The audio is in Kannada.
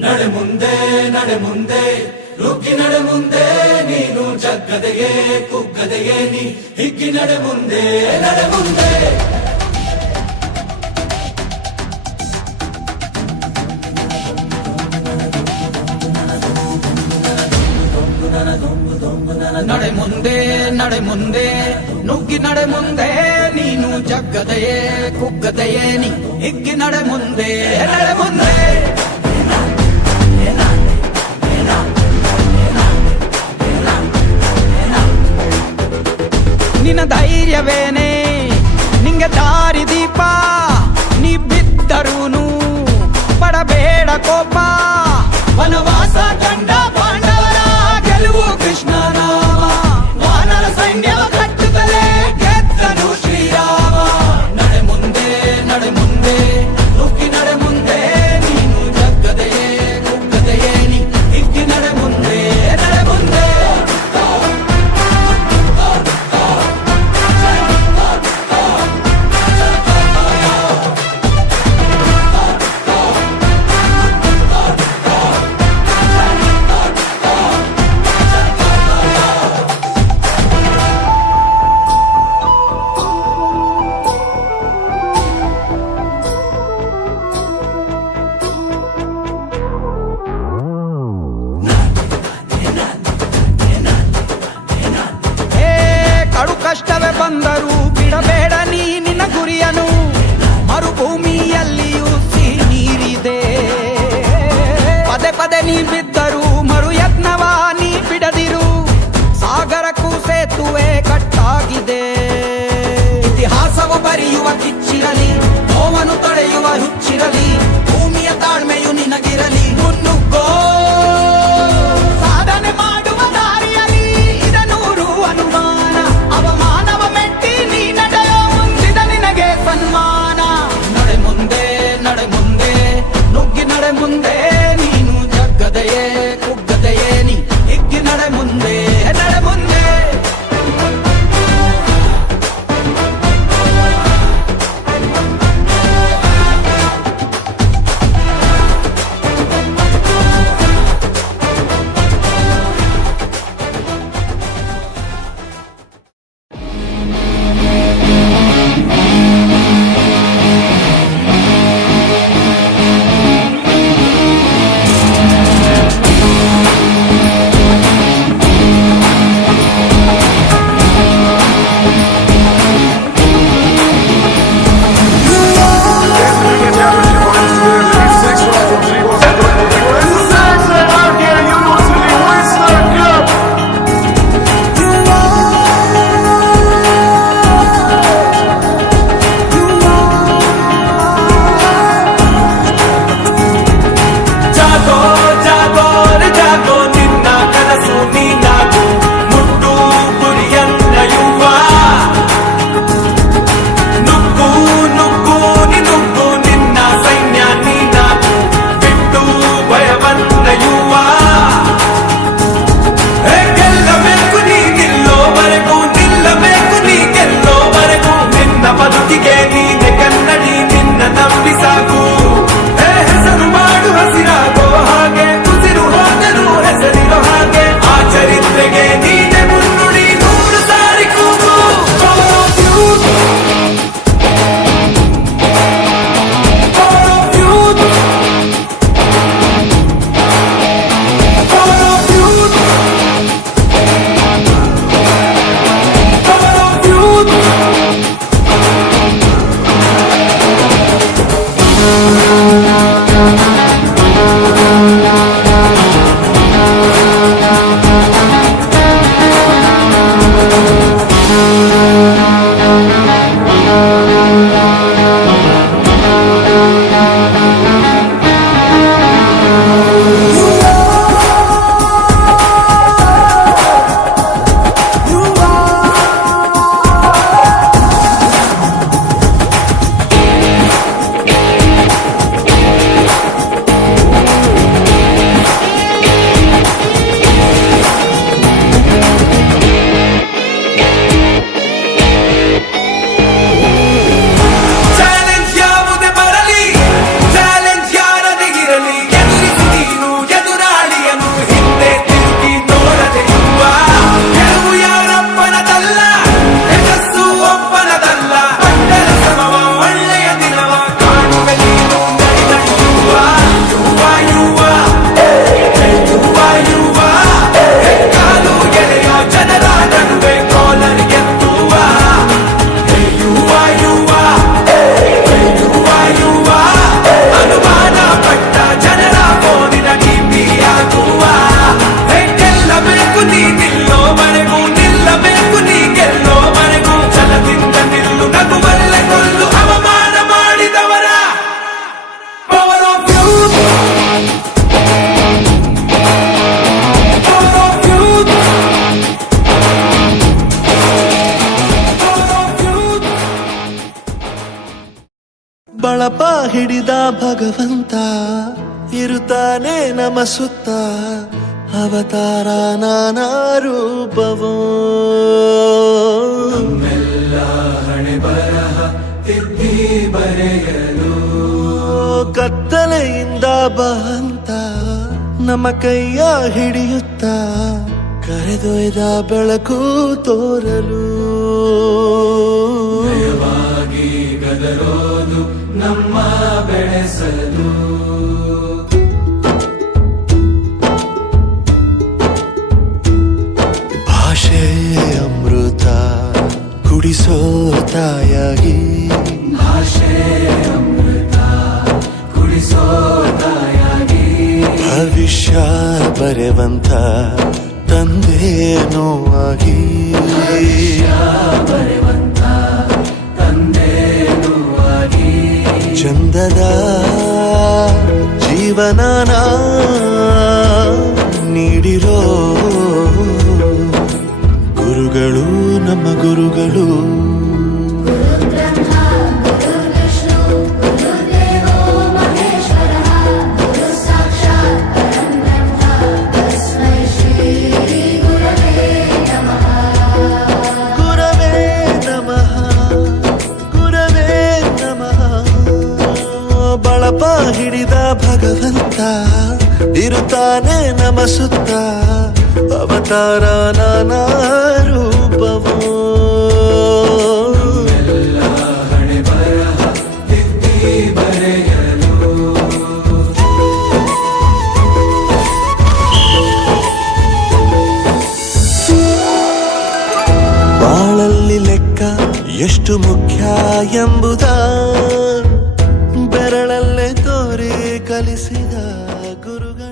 ನಡೆ ಮುಂದೆ ನಡೆ ಮುಂದೆ ನುಗ್ಗಿ ನಡೆ ಮುಂದೆ ನೀನು ಜಗ್ಗದೆಯೇ ಕುಗ್ಗದೆಯೇ ನೀ ಹಿಗ್ಗಿ ನಡೆ ಮುಂದೆ ನಡೆ ಮುಂದೆ. ನಡೆ ಮುಂದೆ ನಡೆ ಮುಂದೆ ನುಗ್ಗಿ ನಡೆ ಮುಂದೆ ನೀನು ಜಗ್ಗದೆಯೇ ಕುಗ್ಗದೆಯೇ ನೀ ಹಿಗ್ಗಿ ನಡೆ ಮುಂದೆ ನಡೆ ಮುಂದೆ. ನಿನ್ನ ಧೈರ್ಯವೇನೆ ನಿಂಗೆ ದಾರಿ ದೀಪ, ನೀ ಬಿದ್ದರೂನು ಪಡಬೇಡ ಕೋಪ. ವನವಾಸ ಕಂಡ ಪಾಂಡವರ ಗೆಲುವು ಕೃಷ್ಣ ನಾಮ, ವಾನರ ಸೈನ್ಯವ ಕಟ್ಟುತ್ತಲೇ ಗೆದ್ದನು ಶ್ರೀರಾಮ. ನಡೆ ಮುಂದೆ ನಡೆ ಮುಂದೆ ನುಗ್ಗಿ ನಡೆ ಮುಂದೆ ನೀನು ಜಗ್ಗದೆಯೇ ಕುಗ್ಗದೆಯೇ ನೀ ಹಿಗ್ಗಿ ನಡೆ ಮುಂದೆ ನಡೆ ಮುಂದೆ. ಕಷ್ಟವೇ ಬಂದರೂ ಬಿಡಬೇಡ ನೀ ನಿನ್ನ ಗುರಿಯನು, ಮರುಭೂಮಿಯಲ್ಲಿಯೂ ಸಿಹಿ ನೀರಿದೆ. ಪದೇ ಪದೇ ನೀ ಬಿದ್ದರೂ ಮರು ಯತ್ನವ ನೀ ಬಿಡದಿರು, ಸಾಗರಕ್ಕೂ ಸೇತುವೆ ಕಟ್ಟಾಗಿದೆ. ಇತಿಹಾಸವು ಬರೆಯುವ ಕಿಚ್ಚಿರಲಿ, ನೋವನ್ನು ತೊಳೆಯುವ ಹುಚ್ಚಿರಲಿ, ಭೂಮಿಯ ತಾಳ್ಮೆಯು ನಿನಗಿರಲಿ. ಮುನ್ನುಗ್ಗೋ ಸಾಧನೆ ಮಾಡುವ ದಾರಿಯಲಿ ಇದನೂರು ಅನುಮಾನ, ಅವಮಾನವ ಮೆಟ್ಟಿ ನೀ ನಡೆಯೋ ಮುಂದಿದ ನಿನಗೆ ಸನ್ಮಾನ. ನಡೆ ಮುಂದೆ ನಡೆ ಮುಂದೆ ನುಗ್ಗಿ ನಡೆ ಮುಂದೆ ನೀನು ಜಗ್ಗದೆಯೇ ಕುಗ್ಗದೆಯೇ ನೀ ಹಿಗ್ಗಿ ನಡೆ ಮುಂದೆ ನಡೆ ಮುಂದೆ. ಬಳಪ ಹಿಡಿದ ಭಗವಂತ ಇರುತ್ತಾನೆ ನಮ ಸುತ್ತ ಅವತಾರ ನಾನಾ ರೂಪವೋ ಹಣೆ ಬರಹ ತಿದ್ದಿ ಬರೆಯಲು ಕತ್ತಲೆಯಿಂದ ಬಂತ ನಮ್ಮ ಕೈಯ ಹಿಡಿಯುತ್ತ ಕರೆದೊಯ್ದ ಬೆಳಕು ತೋರಲು ಭಯವಾಗಿ ಗದರೋದು ನಮ್ಮ ಬೆಳೆಸಲು ಭಾಷೆ ಅಮೃತ ಕುಡಿಸೋ ತಾಯಾಗಿ ಭಾಷೆ ಅಮೃತ ಕುಡಿಸೋ ತಾಯಾಗಿ ಭವಿಷ್ಯ ಬರೆವಂತ ತಂದೇನೋ ಆಗಿ ಬರೆವಂತ ತಂದೇನೂ ಆಗಿ ಚಂದದ ಜೀವನನ ನೀಡಿರೋ ಗುರುಗಳು ನಮ್ಮ ಗುರುಗಳು ಗುರವೇ ನಮಃ ಗುರವೇ ನಮಃ ಬಳಪ ಹಿಡಿದ ಭಗವಂತ ಇರುತ್ತಾನೆ ನಮ ಸುತ್ತ ಅವತಾರ ನಾನಾ ರೂಪವೋ ಹಣೆ ಬರಹ ತಿದ್ದಿ ಬರೆಯಲು ಬಾಳಲ್ಲಿ ಲೆಕ್ಕ ಎಷ್ಟು ಮುಖ್ಯ ಎಂಬುದ ಬೆರಳಲ್ಲೇ ತೋರಿ ಕಲಿಸಿದ ಗುರುಗಳು